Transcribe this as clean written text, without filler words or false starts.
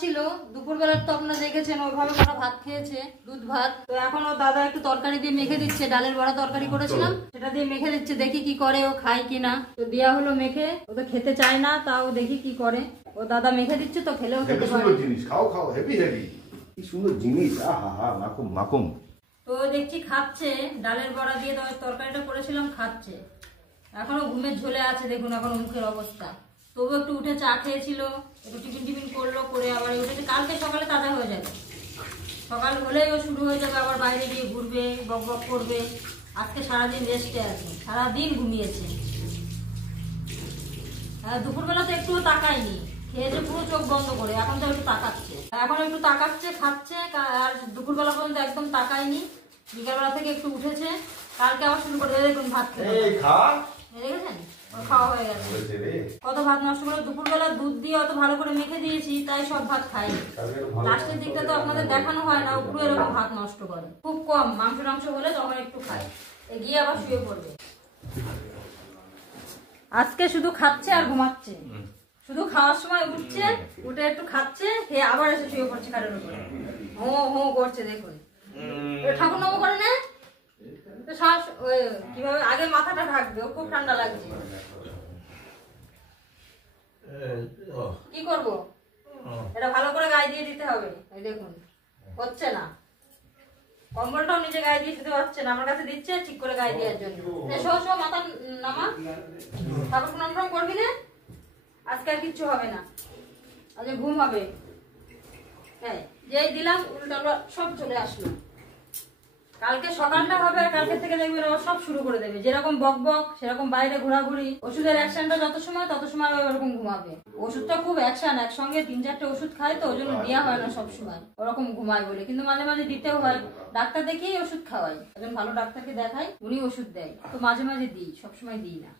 ছিল দুপুরবেলার তো আপনারা দেখেছেন ওইভাবে কটা ভাত খেয়েছে, দুধ ভাত। তো এখন ও দাদা একটু তরকারি দিয়ে মেখে দিচ্ছে, ডালের বড়া তরকারি করেছিলাম সেটা দিয়ে মেখে দিচ্ছে, দেখি কি করে, ও খায় কিনা। তো দেওয়া হলো মেখে, ও তো খেতে চায় না, তাও দেখি কি করে। ও দাদা মেখে দিচ্ছে তো খেলেও খেতে পারে। জিনিস খাও খাও, হেভি হেভি, কি সুন্দর জিনিস, আহা মাকুম মাকুম। তো দেখছি খাচ্ছে, ডালের বড়া দিয়ে তরকারিটা করেছিলাম, খাচ্ছে। এখনো ঘুমের ঝোলে আছে, দেখুন এখন মুখের অবস্থা। তবু একটু উঠে চা খেয়েছিল, একটু টিফিন করলো, করে আবার উঠেছে। কালকে সকালে তাজা হয়ে যাবে, সকাল হলেই ও শুরু হয়ে যাবে, আবার বাইরে গিয়ে ঘুরবে, বক বক করবে। আজকে সারাদিন রেস্টে আছে, সারাদিন ঘুমিয়েছে। দুপুরবেলা তো একটুও তাকায়নি, খেয়েছে পুরো চোখ বন্ধ করে। এখন তো একটু তাকাচ্ছে, খাচ্ছে। আর দুপুরবেলা পর্যন্ত একদম তাকায়নি, বিকালবেলা থেকে একটু উঠেছে। কালকে আবার শুরু করে দেখুন ভাত খেতে, দেখেছেন খাওয়া হয়ে গেছে। কত ভাত নষ্ট করে, দুপুরবেলা দুধ দিয়ে অত ভালো করে মেখে দিয়েছি, তাই সব ভাত খাইনি। লাস্টের দিকটা তো আপনাদের দেখানো হয় না, পুরো এরকম ভাত নষ্ট করে। খুব কম মাংস হলে তখন একটু খায়, গিয়ে আবার শুয়ে পড়বে। আজকে শুধু খাচ্ছে আর ঘুমাচ্ছে, শুধু খাওয়ার সময় উঠছে, উঠে একটু খাচ্ছে, খেয়ে আবার এসে শুয়ে পড়ছে খাটের উপরে, হো করছে। দেখুন ঠাকুর নম করে না, শ্বাস কিভাবে আগে মাথাটা ঢাকবে, ও খুব ঠান্ডা লাগছে। কি করব, এটা ভালো করে গায়ে দিয়ে দিতে হবে। এই দেখুন হচ্ছে না, কম্বলটাও নিজে গায়ে দিয়ে দিতে পারছে না, আমার কাছে দিচ্ছে ঠিক করে গায়ে দেওয়ার জন্য। সব মাথা নামা, ঠাকুর নাম করবি না, আজকে আর কিচ্ছু হবে না, আজকে ঘুম হবে। হ্যাঁ যেই দিলাম উল্টা সব চলে আসলো। কালকে সকালটা হবে, আর কালকে থেকে দেখবেন ও সব শুরু করে দেবে, যেরকম বক বক সেরকম বাইরে ঘোরাঘুরি। ওষুধের অ্যাকশনটা যত সময় তত সময় ওরকম ঘুমাবে। ওষুধটা খুব অ্যাকশন, একসঙ্গে 3-4টে ওষুধ খায়, তো ওই জন্য দেওয়া হয় না সবসময়, ওরকম ঘুমায় বলে। কিন্তু মাঝে মাঝে দিতেও হয়, ডাক্তার দেখিয়েই ওষুধ খাওয়াই, একজন ভালো ডাক্তারকে দেখাই, উনি ওষুধ দেয়, তো মাঝে মাঝে দিই, সবসময় দিই না।